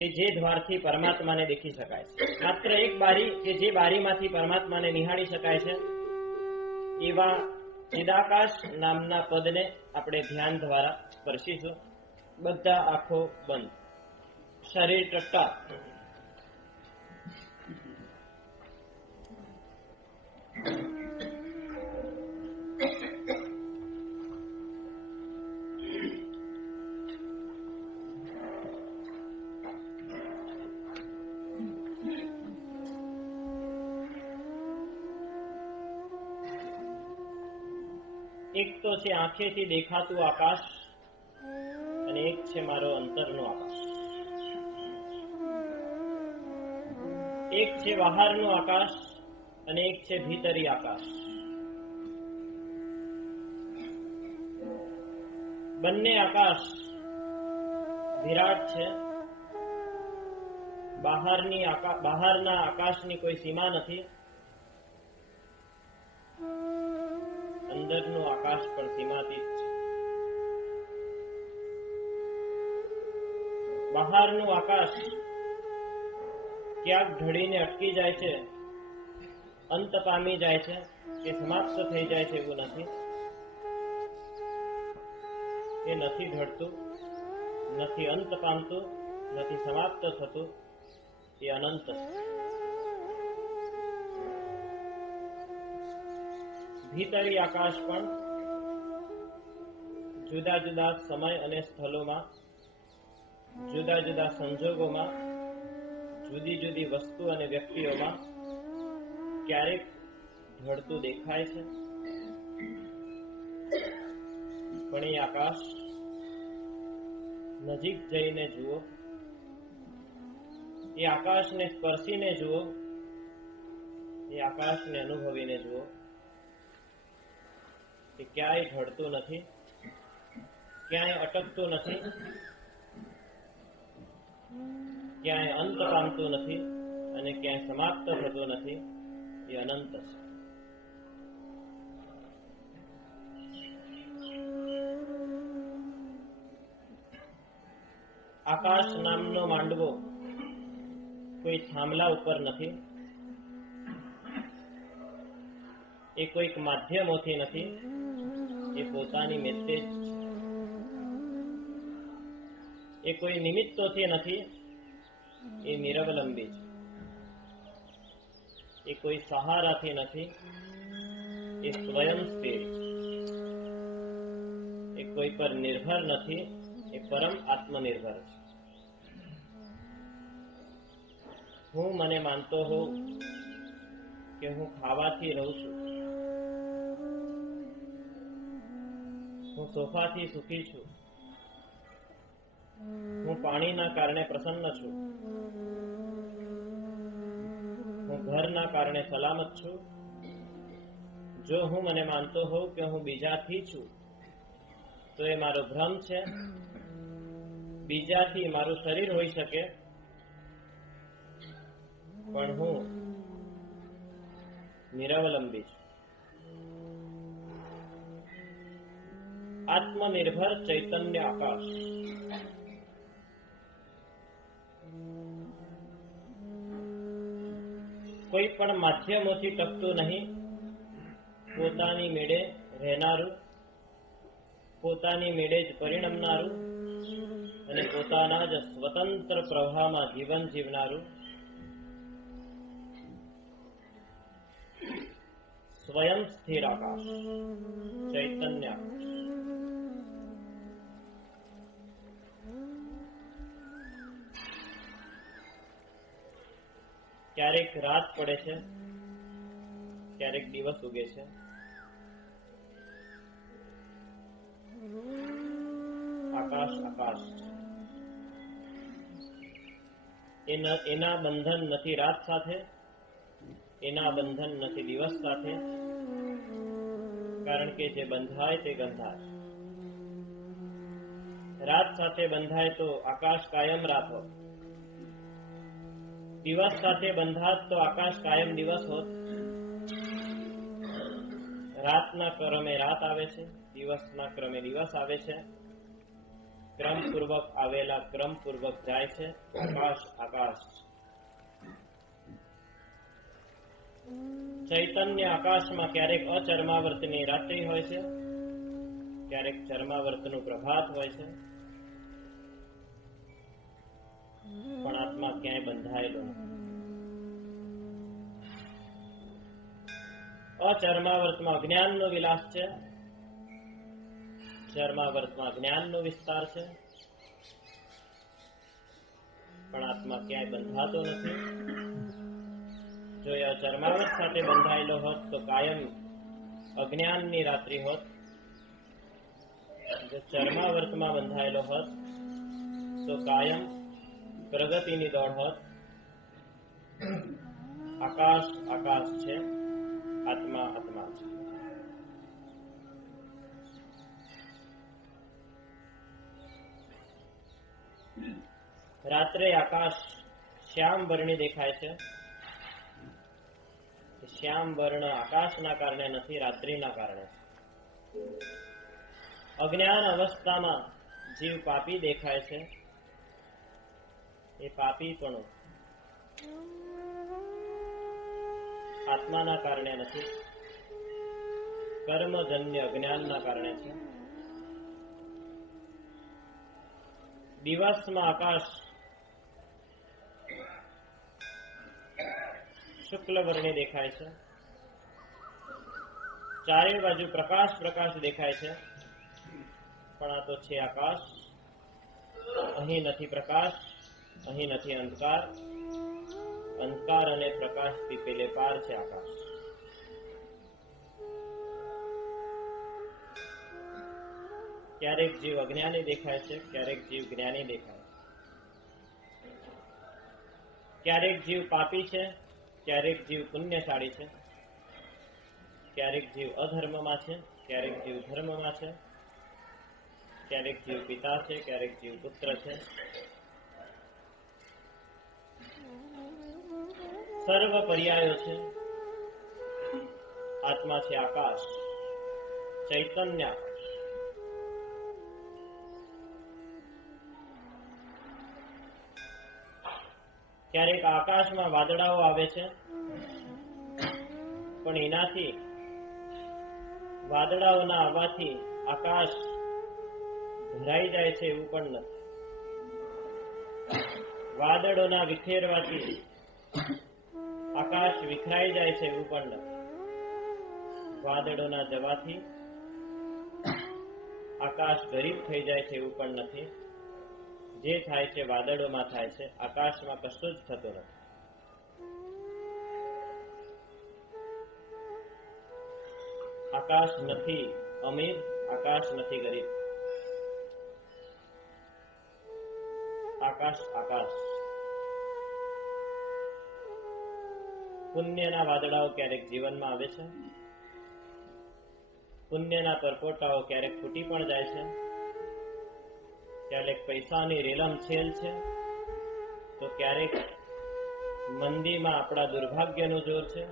કે જે દ્વારથી પરમાત્માને દેખી શકાય છે. માત્ર એક બારી કે જે બારીમાંથી પરમાત્માને નિહાળી શકાય છે, એવા ચિદાકાશ નામના પદને આપણે ધ્યાન દ્વારા સ્પર્શીશું. બધા આંખો બંધ, શરીર ટટ્ટા. એક તો છે આંખેથી દેખાતું આકાશ અને એક છે મારો અંતરનો આકાશ. એક છે બહારનું આકાશ અને એક છે ભીતરી આકાશ. બંને આકાશ વિરાટ છે. બહારના આકાશની કોઈ સીમા નથી. અંદરનું આકાશ પણ સીમાતીત છે. બહારનું આકાશ ક્યાંક ઢળીને અટકી જાય છે, અંત પામી જાય છે કે સમાપ્ત થઈ જાય છે એવું નથી. એ નથી ઢળતું, નથી અંત પામતું, નથી સમાપ્ત થતું. એ અનંત છે. ભીતરી આકાશ પણ જુદા જુદા સમય અને સ્થળોમાં, જુદા જુદા સંજોગોમાં, જુદી જુદી વસ્તુ અને વ્યક્તિઓમાં ક્યારેક ઢળતું દેખાય છે. પણ એ આકાશ નજીક જઈને જુઓ, એ આકાશને સ્પર્શીને જુઓ, એ આકાશને અનુભવીને જુઓ કે ક્યાંય ઢળતું નથી, ક્યાંય અટકતું નથી, ક્યાંય અંત પામતું નથી અને ક્યાંય સમાપ્ત થતું નથી. એ અનંત છે. આકાશ નામનો માંડવો કોઈ થાંભલા ઉપર નથી, એ કોઈક માધ્યમોથી નથી, એ પોતાની મેતે જ છે. એ કોઈ નિમિત્તોથી નથી, એ નિરવલંબી છે. એ કોઈ સહારાથી નથી, એ સ્વયં સ્થિર છે. એ કોઈ પર નિર્ભર નથી, એ પરમ આત્મનિર્ભર છે. હું મને માનતો હોઉં કે હું ખાવાથી રહું છું, હું સોફાથી સુખી છું, હું પાણીના કારણે પ્રસન્ન છું, હું ઘરના કારણે સલામત છું. જો હું મને માનતો હોઉં કે હું બીજાથી છું, તો એ મારો ભ્રમ છે. બીજાથી મારું શરીર હોઈ શકે, પણ હું નિરવલંબી છું. આત્મનિર્ભર ચૈતન્ય આકાશ. કોઈ પણ માધ્યમોથી ટકતું નહીં, પોતાની મેળે રહેનારું, પોતાની મેળે જ પરિણમનારું અને પોતાના જ સ્વતંત્ર પ્રવાહમાં જીવન જીવનારું સ્વયં સ્થિર આકાશ, ચૈતન્ય આકાશ. ક્યારેક રાત પડે છે, ક્યારેક દિવસ ઉગે છે. આકાશ આકાશ એના બંધન નથી રાત સાથે, એના બંધન નથી દિવસ સાથે. કારણ કે જે બંધાય તે ગંધાય. રાત સાથે બંધાય તો આકાશ કાયમ રાત હોત, દિવસ સાથે બંધાત તો આકાશ કાયમ દિવસ હોત. રાતના ક્રમે રાત આવે છે, દિવસના ક્રમે દિવસ આવે છે. ક્રમપૂર્વક આવેલા ક્રમપૂર્વક જાય છે. આકાશ આકાશ, ચૈતન્ય આકાશમાં ક્યારેક અચર્માવર્તની રાત્રિ હોય છે, ક્યારેક ચર્માવર્તનું પ્રભાત હોય છે, પણ આત્મા ક્યાંય બંધાયેલો નથી. અચર્માવર્તમાં અજ્ઞાનનો વિલાસ છે, ચર્માવર્તમાં જ્ઞાનનો વિસ્તાર છે, પણ આત્મા ક્યાંય બંધાતો નથી. જો એ અચર્માવર્ત સાથે બંધાયેલો હોત તો કાયમ અજ્ઞાનની રાત્રિ હોત. જો ચર્માવર્તમાં બંધાયેલો હોત તો કાયમ પ્રગતિની દોડ હોત. આકાશ આકાશ છે, આત્મા આત્મા છે. રાત્રે આકાશ શ્યામ વર્ણી દેખાય છે. શ્યામ વર્ણ આકાશના કારણે નથી, રાત્રિના કારણે. અજ્ઞાન અવસ્થામાં જીવ પાપી દેખાય છે. એ પાપી પણ આત્માના કારણે નથી, કર્મજન્ય અજ્ઞાનના કારણે છે. દિવસમાં આકાશ શુક્લ વર્ણે દેખાય છે. ચારે બાજુ પ્રકાશ પ્રકાશ દેખાય છે, પણ આ તો છે આકાશ. અહીં નથી પ્રકાશ, અહીં નથી અંધકાર. અંધકાર અને પ્રકાશથી પેલે પાર છે આકાશ. ક્યારેક જીવ અજ્ઞાની દેખાય છે, ક્યારેક જીવ જ્ઞાની દેખાય છે. ક્યારેક જીવ પાપી છે, ક્યારેક જીવ પુણ્યશાળી છે. ક્યારેક જીવ અધર્મમાં છે, ક્યારેક જીવ ધર્મમાં છે. ક્યારેક જીવ પિતા છે, ક્યારેક જીવ પુત્ર છે. સર્વ પર્યાયો છે. આત્મા છે આકાશ, ચૈતન્ય આકાશ. ક્યારેક આકાશમાં વાદળાઓ આવે છે, પણ એનાથી વાદળાઓના આવવાથી આકાશ ભરાઈ જાય છે એવું પણ નથી. વાદળોના વિખેરવાથી આકાશ વિખરાઈ જાય છે એવું પણ નથી. વાદળોના જવાથી આકાશ ગરીબ થઈ જાય છે એવું પણ નથી. જે થાય છે વાદળોમાં થાય છે, આકાશમાં કશું જ થતું નથી. આકાશ નથી અમીર, આકાશ નથી ગરીબ. આકાશ આકાશ. પુણ્યના વાદળાઓ ક્યારેક જીવનમાં આવે છે, પુણ્યના પરપોટાઓ ક્યારેક ફૂટી પણ જાય છે. ક્યારેક પૈસાની રેલમછેલ છે, તો ક્યારેક મંદીમાં આપણા દુર્ભાગ્યનું જોર છે.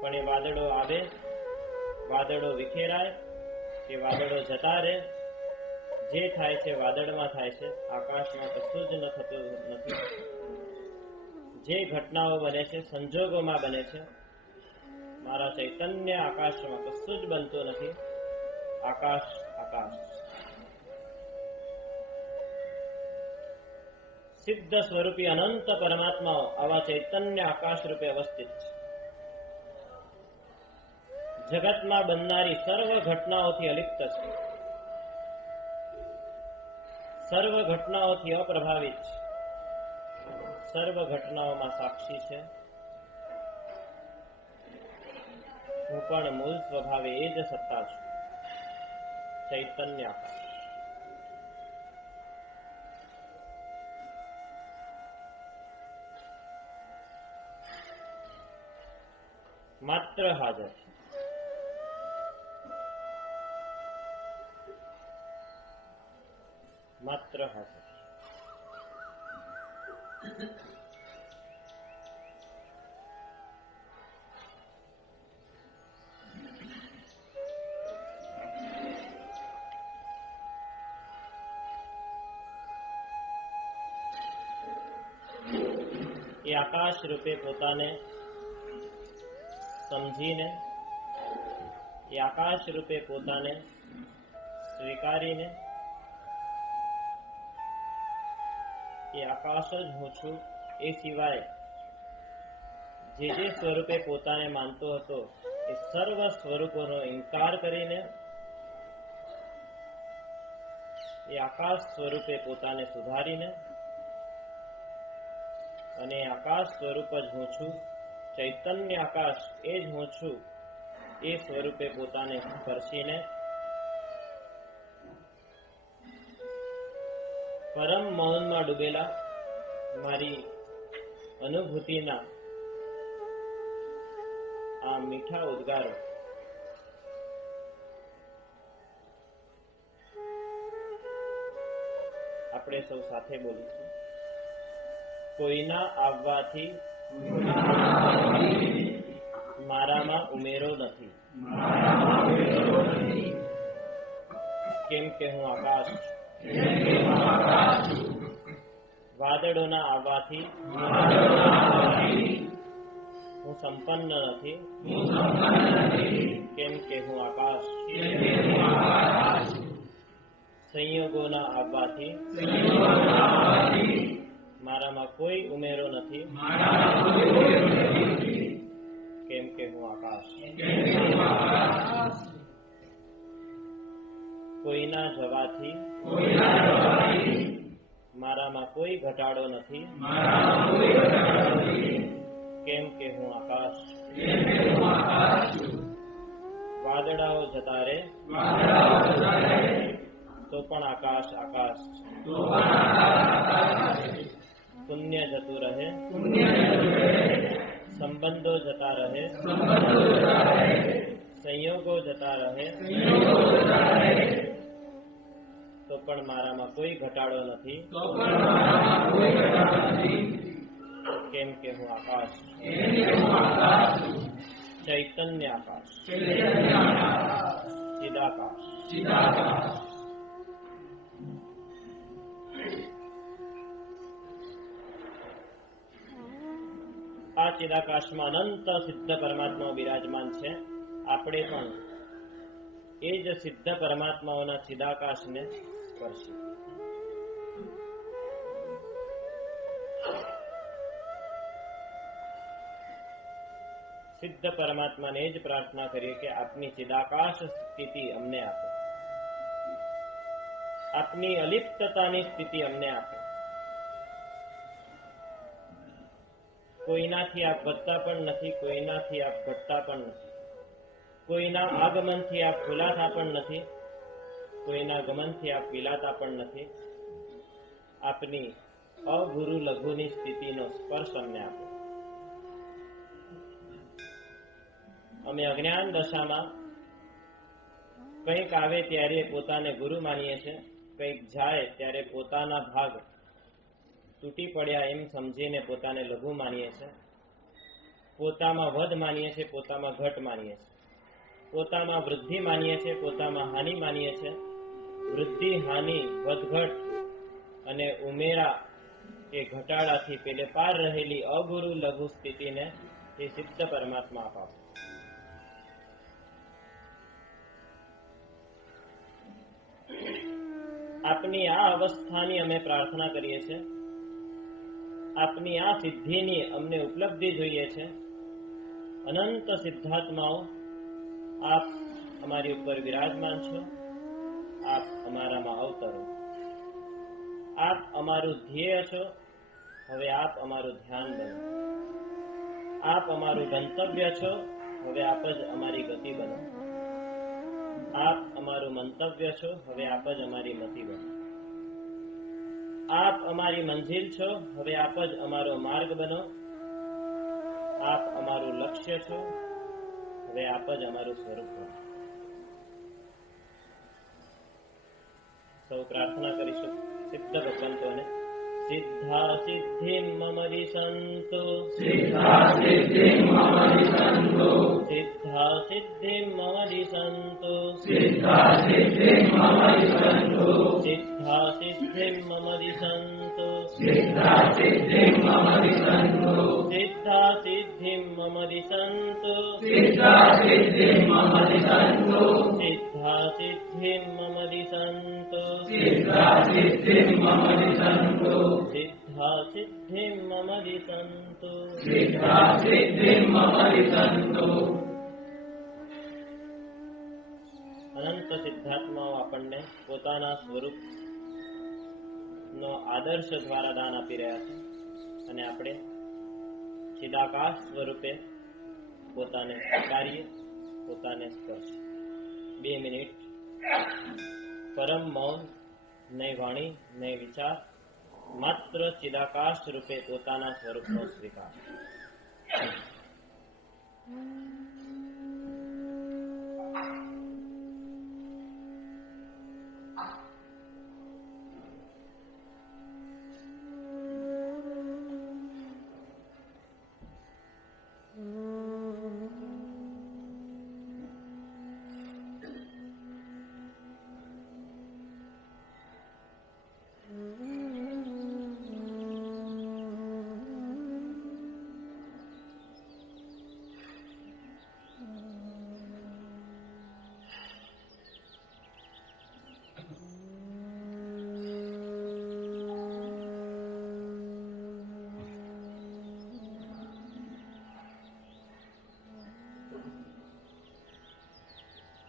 પણ એ વાદળો આવે, વાદળો વિખેરાય, કે વાદળો જતા રહે. જે થાય છે વાદળમાં થાય છે, આકાશમાં કશું જ થતું નથી. જે ઘટનાઓ બને છે સંજોગોમાં બને છે. મારા ચૈતન્ય આકાશમાં કશું જ બનતું નથી. આકાશ આકાશ. સિદ્ધ સ્વરૂપી અનંત પરમાત્માઓ આવા ચૈતન્ય આકાશ રૂપે અવસ્થિત છે. જગતમાં બનનારી સર્વ ઘટનાઓથી અલિપ્ત છે, સર્વ ઘટનાઓથી અપ્રભાવિત છે, સર્વ ઘટનાઓમાં સાક્ષી છે. હું પણ મૂળ સ્વભાવે એ જ સત્તા છું, ચૈતન્ય આકાશ. માત્ર હાજર. માત્ર હાજર. એ આકાશ રૂપે પોતાને સમજીને, એ આકાશ રૂપે પોતાને સ્વીકારીને, એ આકાશ જ હું છું એ સિવાય જે સ્વરૂપે પોતાને માનતો હતો એ સર્વ સ્વરૂપોનો ઇનકાર કરીને એ આકાશ સ્વરૂપે પોતાને સુધારીને અને આકાશ સ્વરૂપ જ હું છું, ચૈતન્ય આકાશ એ જ હું છું એ સ્વરૂપે પોતાને સ્પર્શીને પરમ મૌનમાં ડૂબેલા મારી અનુભૂતિના આ મીઠા ઉદ્ગારો આપણે સૌ સાથે બોલીશું. કોઈના આવવાથી મારામાં ઉમેરો નથી, કેમ કે હું આકાશ છું. વાદળોના આવવાથી હું સંપન્ન નથી, કેમ કે હું આકાશ. સંયોગોના આવવાથી મારામાં કોઈ ઉમેરો નથી, કેમ કે હું આકાશ. કોઈના જવાથી મારામાં કોઈ ઘટાડો નથી, કેમ કે હું આકાશ. વાદળાઓ જતા રહે તો પણ આકાશ આકાશ. પુણ્ય જતું રહે, સંબંધો જતા રહે, સંયોગો જતા રહે તો પણ મારામાં કોઈ ઘટાડો નથી, કેમ કે હું આકાશ. ચૈતન્ય આકાશ, ચિદાકાશ. આ ચિદાકાશમાં અનંત સિદ્ધ પરમાત્માઓ બિરાજમાન છે. આપણે પણ એ જ સિદ્ધ પરમાત્માઓના ચિદાકાશને સ્પર્શી સિદ્ધ પરમાત્માને એ જ પ્રાર્થના કરીએ કે આપની ચિદાકાશ સ્થિતિ અમને આપો, આપની અલિપ્તતાની સ્થિતિ અમને આપો. કોઈનાથી આપ વધતા પણ નથી, કોઈનાથી આપ ઘટતા પણ નથી, કોઈના આગમનથી આપ ફૂલાતા પણ નથી, કોઈના ગમનથી આપ વિલાતા પણ નથી. આપની અગુરુ લઘુની સ્થિતિનો સ્પર્શ અમને આપો. અમે અજ્ઞાન દશામાં કંઈક આવે ત્યારે પોતાને ગુરુ માનીએ છીએ, કંઈક જાય ત્યારે પોતાના ભાગ તૂટી પડ્યા એમ સમજીને પોતાને લઘુ માનીએ છીએ. પોતામાં વધ માનીએ છીએ, પોતામાં ઘટ માનીએ છીએ. પોતામાં વૃદ્ધિ માનીએ છીએ, પોતામાં હાનિ માનીએ છીએ. વૃદ્ધિ, હાનિ, વધઘટ અને ઉમેરા એ ઘટાડાથી પેલે પાર રહેલી અગુરુ લઘુ સ્થિતિને એ સિદ્ધ પરમાત્મા અપાવે. આપની આ અવસ્થાની અમે પ્રાર્થના કરીએ છીએ. આપની આ સિદ્ધિની અમને ઉપલબ્ધિ જોઈએ છે. અનંત સિદ્ધાત્માઓ આપ અમારી ઉપર વિરાજમાન છો. આપ અમારામાં અવતરો. આપ અમારું ધ્યેય છો. હવે આપ અમારું ધ્યાન બનો. આપ અમારું ગંતવ્ય છો. હવે આપ જ અમારી ગતિ બનો. આપ અમારું મંતવ્ય છો. હવે આપ જ અમારી મતિ બનો. આપ અમારી મંજિલ છો. હવે આપ જ અમારો માર્ગ બનો. આપ અમારું લક્ષ્ય છો. હવે આપ જ અમારું સ્વરૂપ બનો. સૌ પ્રાર્થના કરીશું સિદ્ધ ભગવંતોને. સિદ્ધા સિદ્ધિ મમ દિશંતુ, સિદ્ધા સિદ્ધિ મમ દિશંતુ, સિદ્ધા સિદ્ધિ મમ દિશંતુ, સિદ્ધા સિદ્ધિ મમ દિશંતુ, સિદ્ધા સિદ્ધિ મમ દિશંતુ, સિદ્ધા સિદ્ધિમ મમ દિશંતુ સિદ્ધા સિદ્ધિમ મમ દિશંતુ સિદ્ધા સિદ્ધિમ મમ દિશંતુ સિદ્ધા સિદ્ધિમ મમ દિશંતુ સિદ્ધા સિદ્ધિમ મમ દિશંતુ સિદ્ધા સિદ્ધિમ મમ દિશંતુ સિદ્ધા સિદ્ધિમ મમ દિશંતુ. અનંત સિદ્ધાત્માઓ આપણને પોતાના સ્વરૂપ નો આદર્શ દ્વારા દાન આપી રહ્યા છે અને આપણે ચિદાકાશ સ્વરૂપે પોતાને સ્વીકારીએ, પોતાને સ્પર્શ. 2 મિનિટ પરમ મૌન, નહીં વાણી નહીં વિચાર, માત્ર ચિદાકાશ રૂપે પોતાના સ્વરૂપનો સ્વીકાર.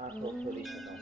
આંખો ખોલી શકાય.